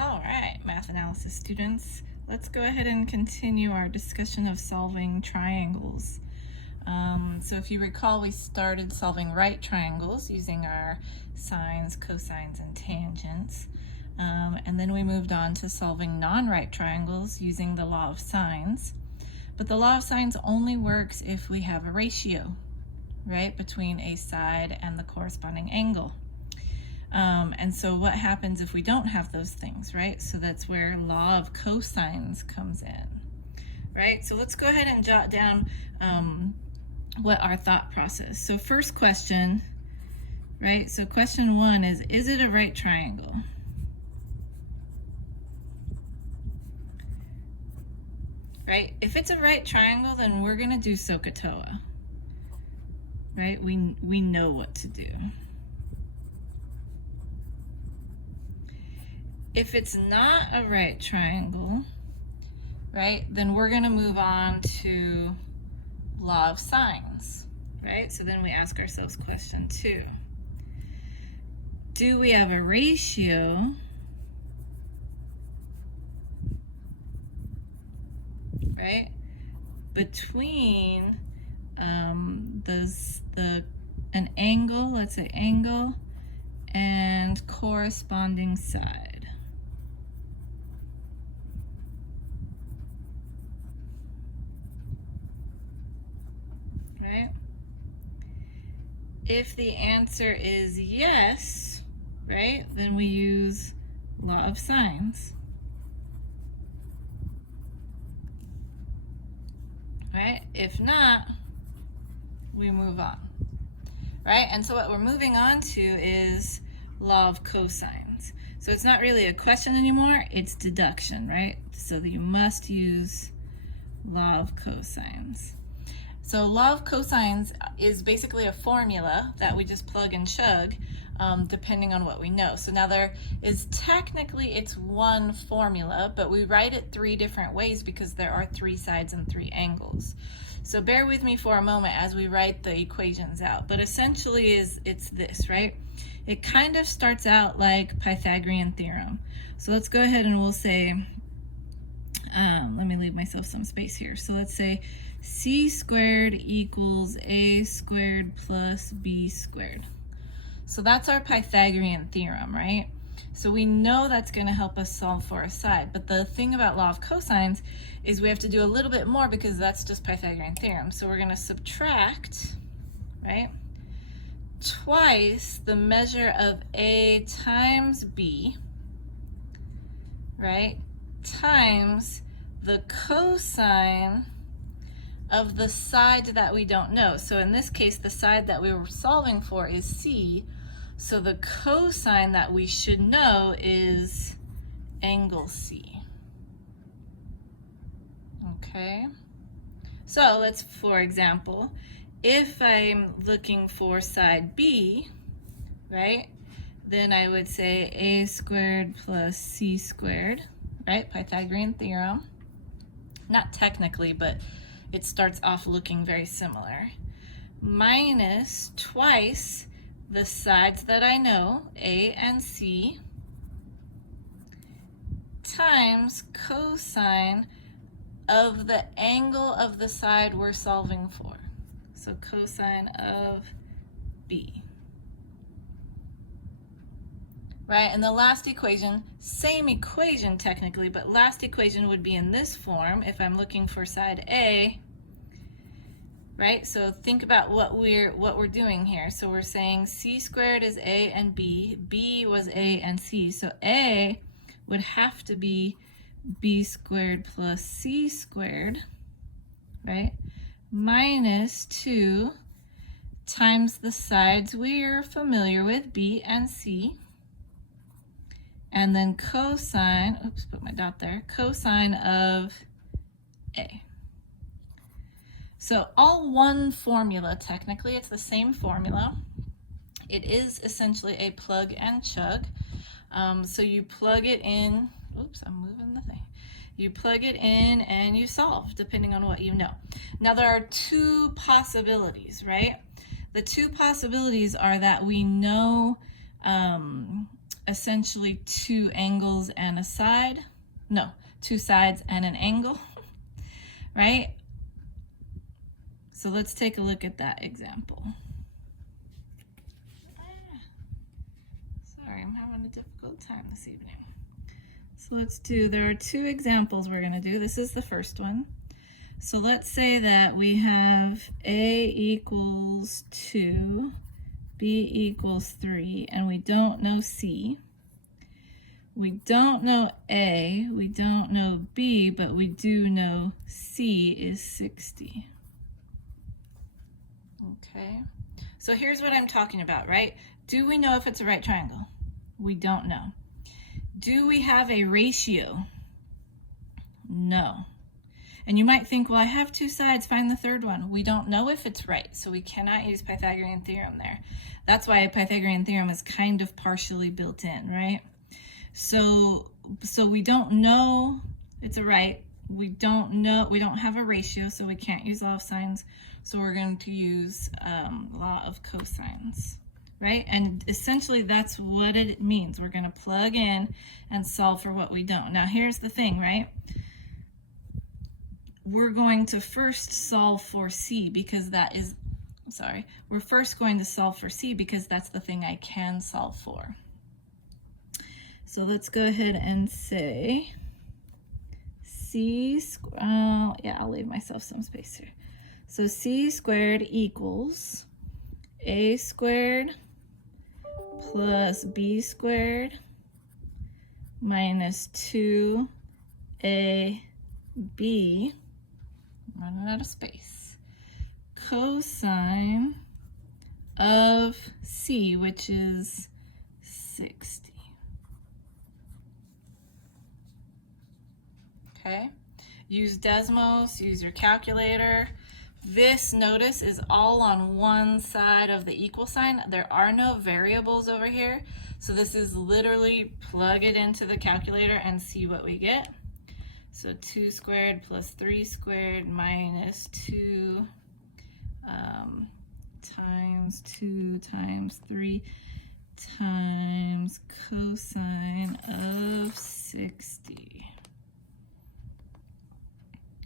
All right, math analysis students, let's go ahead and continue our discussion of solving triangles. So if you recall, we started solving right triangles using our sines, cosines, and tangents. And then we moved on to solving non-right triangles using the law of sines. But the law of sines only works if we have a ratio, right, between a side and the corresponding angle. And so what happens if we don't have those things, right? So that's where law of cosines comes in, right? So let's go ahead and jot down what our thought process. So first question, right? So question 1 is it a right triangle? Right? If it's a right triangle, then we're going to do SOHCAHTOA, right? We know what to do. If it's not a right triangle, right, then we're going to move on to law of sines, right? So then we ask ourselves question 2. Do we have a ratio, right, between an angle, let's say angle, and corresponding side? Right? If the answer is yes, right, then we use law of sines. Right? If not, we move on. Right? And so what we're moving on to is law of cosines. So it's not really a question anymore, it's deduction, right? So you must use law of cosines. So law of cosines is basically a formula that we just plug and chug depending on what we know. So now there is technically it's one formula, but we write it 3 different ways because there are 3 sides and 3 angles. So bear with me for a moment as we write the equations out. But essentially it's this, right? It kind of starts out like Pythagorean theorem. So let's go ahead and we'll say, let me leave myself some space here. So let's say c squared equals a squared plus b squared. So that's our Pythagorean theorem, right? So we know that's going to help us solve for a side. But the thing about law of cosines is we have to do a little bit more because that's just Pythagorean theorem. So we're going to subtract, right, twice the measure of a times b, right, times the cosine of the side that we don't know. So in this case, the side that we were solving for is c, so the cosine that we should know is angle c. Okay? So let's, for example, if I'm looking for side b, right, then I would say a squared plus c squared, right, Pythagorean theorem. Not technically, but it starts off looking very similar. Minus twice the sides that I know, A and C, times cosine of the angle of the side we're solving for. So cosine of B. Right, and the last equation, same equation technically, but last equation would be in this form if I'm looking for side A, right? So think about what we're doing here. So we're saying c squared is a and b was a and c. So a would have to be b squared plus c squared, right? Minus 2 times the sides we're familiar with, b and c. And then cosine, oops, put my dot there, cosine of A. So all one formula, technically, it's the same formula. It is essentially a plug and chug. So you plug it in, oops, I'm moving the thing. You plug it in and you solve, depending on what you know. Now there are 2 possibilities, right? The 2 possibilities are that we know essentially two angles and a side. No, two sides and an angle, right? So let's take a look at that example. Sorry, I'm having a difficult time this evening. So there are two examples we're going to do. This is the first one. So let's say that we have A equals 2, B equals 3, and we don't know C. We don't know A, we don't know B, but we do know C is 60. Okay, so here's what I'm talking about, right? Do we know if it's a right triangle? We don't know. Do we have a ratio? No. And you might think, well, I have two sides, find the third one. We don't know if it's right, so we cannot use Pythagorean theorem there. That's why a Pythagorean theorem is kind of partially built in, right? So we don't know it's a right. We don't have a ratio, so we can't use law of sines. So we're going to use law of cosines, right? And essentially that's what it means. We're going to plug in and solve for what we don't. Now here's the thing, right? We're going to first solve for C because we're first going to solve for C because that's the thing I can solve for. So let's go ahead and say I'll leave myself some space here. So C squared equals A squared plus B squared minus 2AB, running out of space, cosine of C, which is 60. Okay, use Desmos, use your calculator. This, notice, is all on one side of the equal sign. There are no variables over here. So this is literally plug it into the calculator and see what we get. So 2 squared plus 3 squared minus 2 times 2 times 3 times cosine of 60.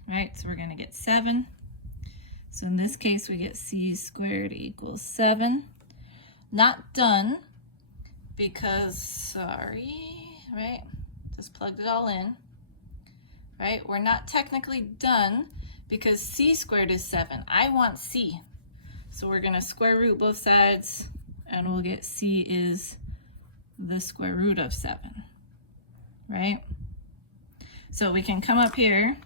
Right, so we're going to get 7. So in this case, we get C squared equals 7. Not done because, right? Just plugged it all in, right? We're not technically done because C squared is 7. I want C. So we're going to square root both sides and we'll get C is the square root of 7, right? So we can come up here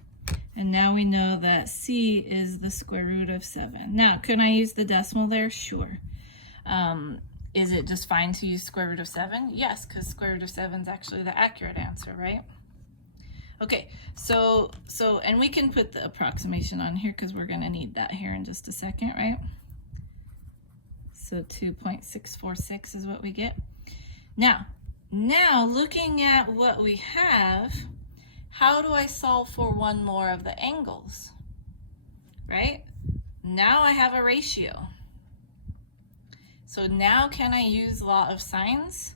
and now we know that C is the square root of 7. Now, can I use the decimal there? Sure. Is it just fine to use square root of 7? Yes, because square root of 7 is actually the accurate answer, right? Okay, so and we can put the approximation on here because we're going to need that here in just a second, right? So 2.646 is what we get. Now looking at what we have, how do I solve for one more of the angles, right? Now I have a ratio. So now can I use law of sines?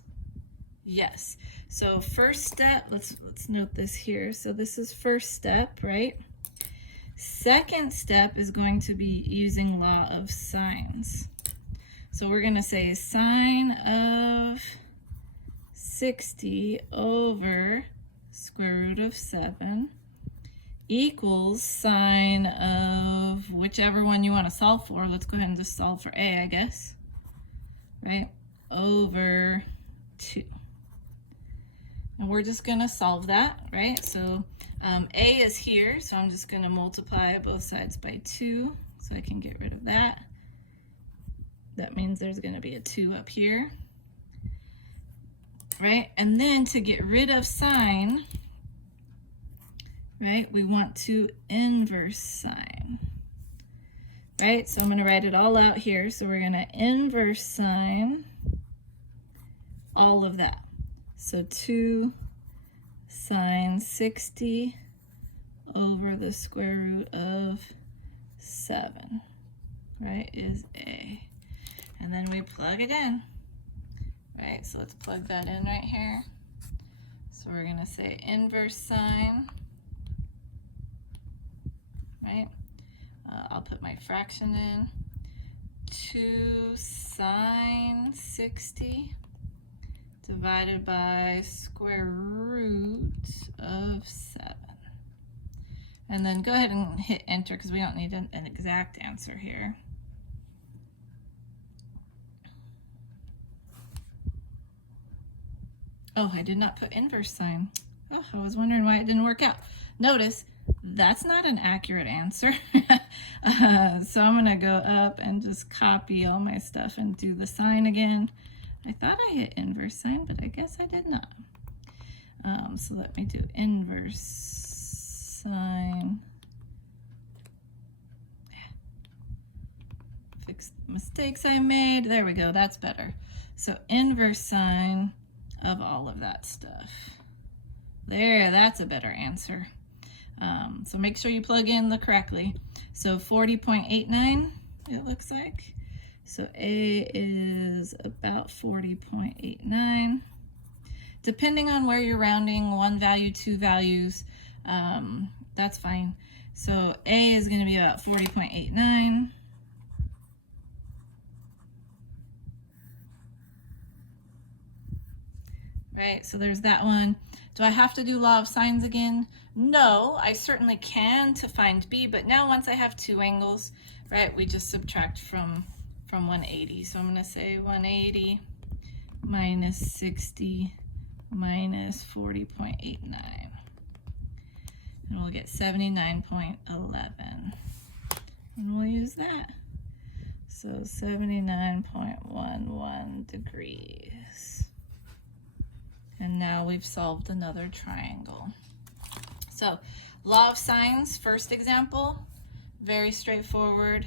Yes. So first step, let's note this here. So this is first step, right? Second step is going to be using law of sines. So we're going to say sine of 60 over square root of 7 equals sine of whichever one you want to solve for. Let's go ahead and just solve for A, I guess. Right? Over 2. And we're just going to solve that, right? So A is here, so I'm just going to multiply both sides by 2 so I can get rid of that. That means there's going to be a 2 up here, right? And then to get rid of sine, right, we want to inverse sine, right? So I'm going to write it all out here. So we're going to inverse sine all of that. So 2 sine 60 over the square root of 7, right, is A. And then we plug it in, right? So let's plug that in right here. So we're gonna say inverse sine, right? I'll put my fraction in. 2 sine 60 divided by square root of 7. And then go ahead and hit enter because we don't need an exact answer here. Oh, I did not put inverse sine. Oh, I was wondering why it didn't work out. Notice, that's not an accurate answer. So I'm gonna go up and just copy all my stuff and do the sine again. I thought I hit inverse sine, but I guess I did not. So let me do inverse sine. Fix the mistakes I made. There we go, that's better. So inverse sine of all of that stuff. There, that's a better answer. So make sure you plug in the correctly. So 40.89, it looks like. So A is about 40.89. Depending on where you're rounding, 1 value, 2 values, that's fine. So A is going to be about 40.89. Right, so there's that one. Do I have to do law of sines again? No, I certainly can to find B, but now once I have two angles, right, we just subtract from 180. So I'm going to say 180 minus 60 minus 40.89. And we'll get 79.11. And we'll use that. So 79.11 degrees. And now we've solved another triangle. So law of sines, first example, very straightforward,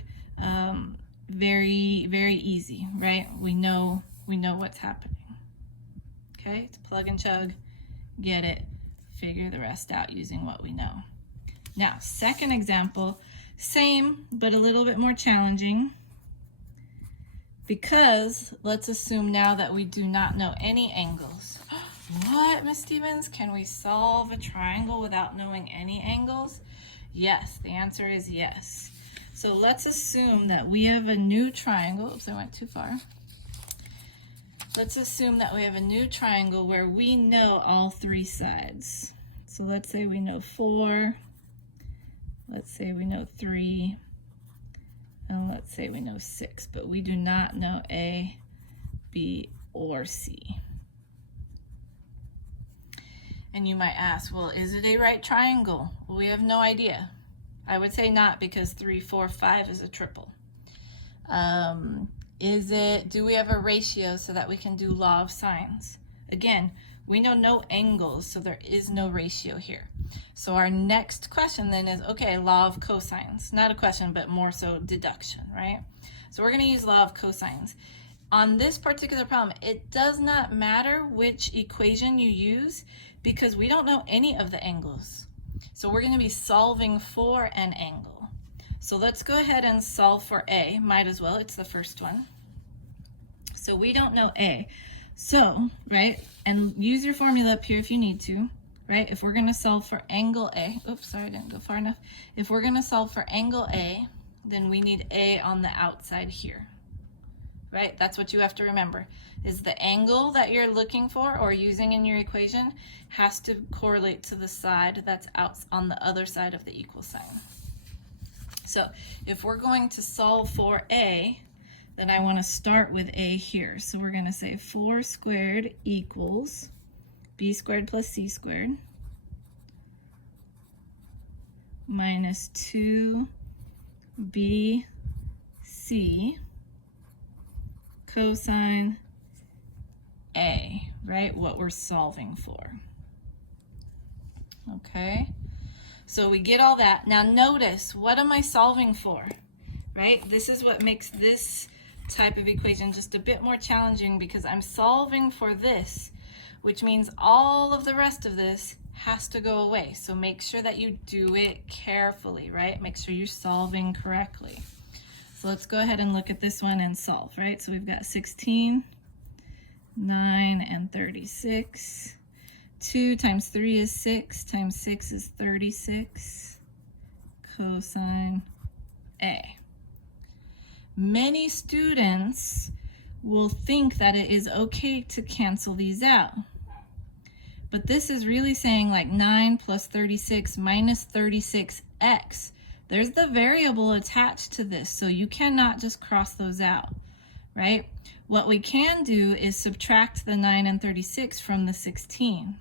very, very easy, right? We know what's happening. Okay, it's plug and chug, get it, figure the rest out using what we know. Now, second example, same, but a little bit more challenging, because let's assume now that we do not know any angles. What, Miss Stevens? Can we solve a triangle without knowing any angles? Yes, the answer is yes. So let's assume that we have a new triangle. Oops, I went too far. Let's assume that we have a new triangle where we know all three sides. So let's say we know 4, let's say we know 3, and let's say we know 6, but we do not know A, B, or C. And you might ask, well, is it a right triangle? Well, we have no idea. I would say not, because 3, 4, 5 is a triple. Do we have a ratio so that we can do law of sines? Again, we know no angles, so there is no ratio here. So our next question then is, okay, law of cosines. Not a question, but more so deduction, right? So we're gonna use law of cosines. On this particular problem, it does not matter which equation you use because we don't know any of the angles. So we're gonna be solving for an angle. So let's go ahead and solve for A. Might as well, it's the first one. So we don't know A. So, right, and use your formula up here if you need to, right? If we're gonna solve for angle A, oops, sorry, I didn't go far enough. If we're gonna solve for angle A, then we need A on the outside here, right? That's what you have to remember, is the angle that you're looking for or using in your equation has to correlate to the side that's out on the other side of the equal sign. So if we're going to solve for A, then I want to start with A here. So we're going to say 4 squared equals B squared plus C squared minus 2BC cosine A, right? What we're solving for. Okay, so we get all that. Now notice, what am I solving for, right? This is what makes this type of equation just a bit more challenging, because I'm solving for this, which means all of the rest of this has to go away. So make sure that you do it carefully, right? Make sure you're solving correctly. So let's go ahead and look at this one and solve, right? So we've got 16 9 and 36. 2 times 3 is 6, times 6 is 36. Cosine A. Many students will think that it is okay to cancel these out. But this is really saying like 9 plus 36 minus 36x. There's the variable attached to this, so you cannot just cross those out, right? What we can do is subtract the 9 and 36 from the 16,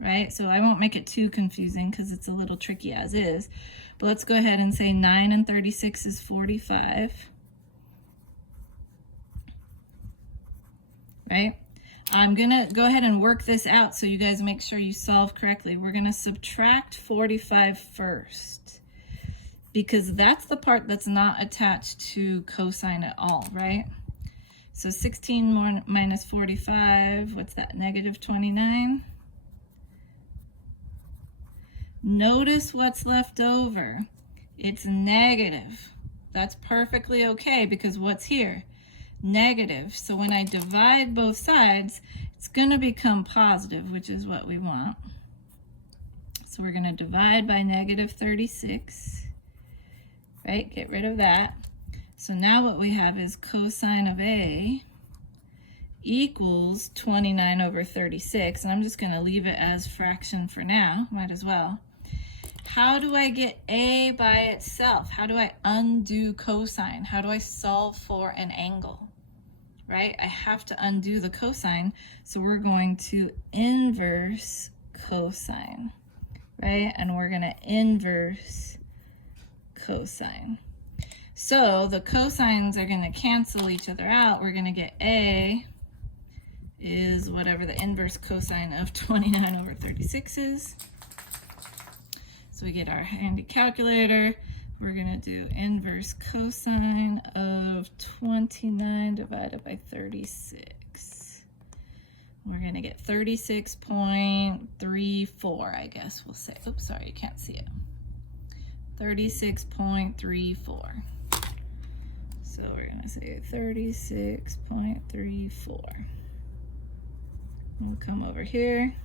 right? So I won't make it too confusing because it's a little tricky as is. But let's go ahead and say 9 and 36 is 45, right? I'm gonna go ahead and work this out so you guys make sure you solve correctly. We're gonna subtract 45 first because that's the part that's not attached to cosine at all, right? So 16 more minus 45, what's that, negative 29? Notice what's left over. It's negative. That's perfectly okay because what's here? Negative. So when I divide both sides, it's going to become positive, which is what we want. So we're going to divide by negative 36, right? Get rid of that. So now what we have is cosine of A equals 29 over 36. And I'm just going to leave it as fraction for now. Might as well. How do I get A by itself? How do I undo cosine? How do I solve for an angle? Right? I have to undo the cosine, so we're going to inverse cosine, right? And we're going to inverse cosine. So the cosines are going to cancel each other out. We're going to get A is whatever the inverse cosine of 29 over 36 is. So we get our handy calculator. We're going to do inverse cosine of 29 divided by 36. We're going to get 36.34, I guess we'll say. Oops, sorry, you can't see it. 36.34. So we're going to say 36.34. We'll come over here.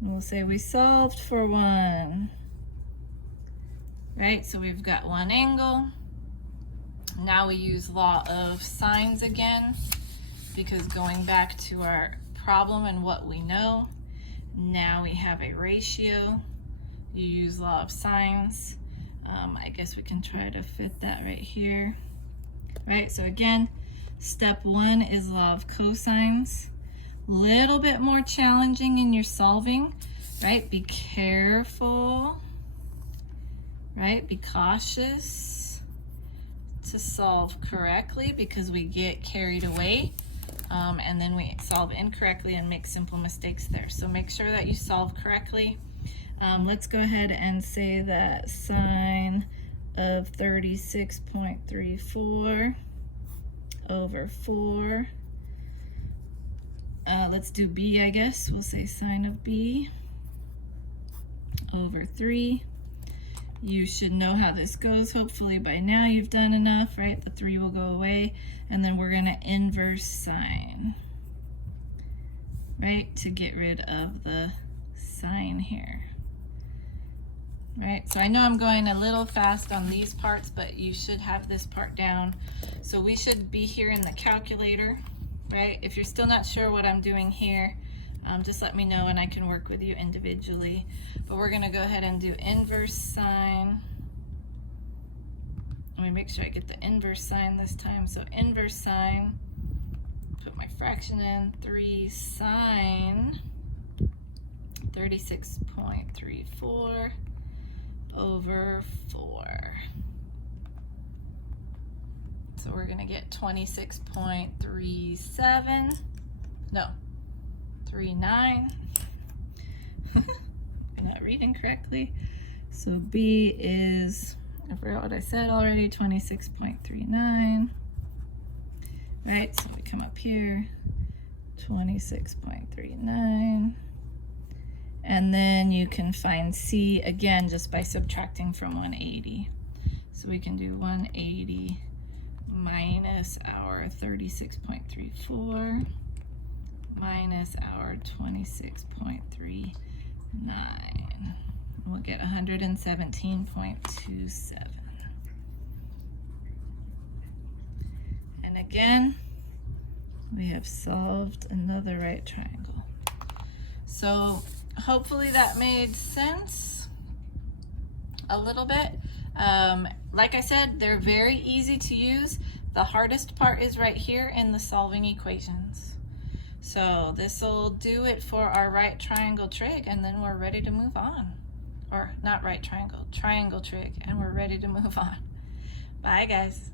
And we'll say we solved for 1. Right, so we've got one angle. Now we use law of sines again, because going back to our problem and what we know, now we have a ratio. You use law of sines. I guess we can try to fit that right here. Right, so again, step 1 is law of cosines. Little bit more challenging in your solving, right? Be careful. Right? Be cautious to solve correctly because we get carried away and then we solve incorrectly and make simple mistakes there. So make sure that you solve correctly. Let's go ahead and say that sine of 36.34 over 4. Let's do B, I guess. We'll say sine of B over 3. You should know how this goes. Hopefully by now you've done enough, right? The 3 will go away, and then we're going to inverse sine, right, to get rid of the sine here, right? So I know I'm going a little fast on these parts, but you should have this part down. So we should be here in the calculator, right? If you're still not sure what I'm doing here, just let me know and I can work with you individually. But we're going to go ahead and do inverse sine. Let me make sure I get the inverse sine this time. So inverse sine, put my fraction in, 3 sine 36.34 over 4. So we're going to get 26.37. No. 39. I'm not reading correctly. So B is, I forgot what I said already, 26.39. Right, so we come up here, 26.39. And then you can find C again just by subtracting from 180. So we can do 180 minus our 36.34. minus our 26.39. We'll get 117.27. And again, we have solved another right triangle. So hopefully that made sense a little bit. Like I said, they're very easy to use. The hardest part is right here in the solving equations. So this will do it for our right triangle trig, and then we're ready to move on. Or not right triangle, triangle trig, and we're ready to move on. Bye guys.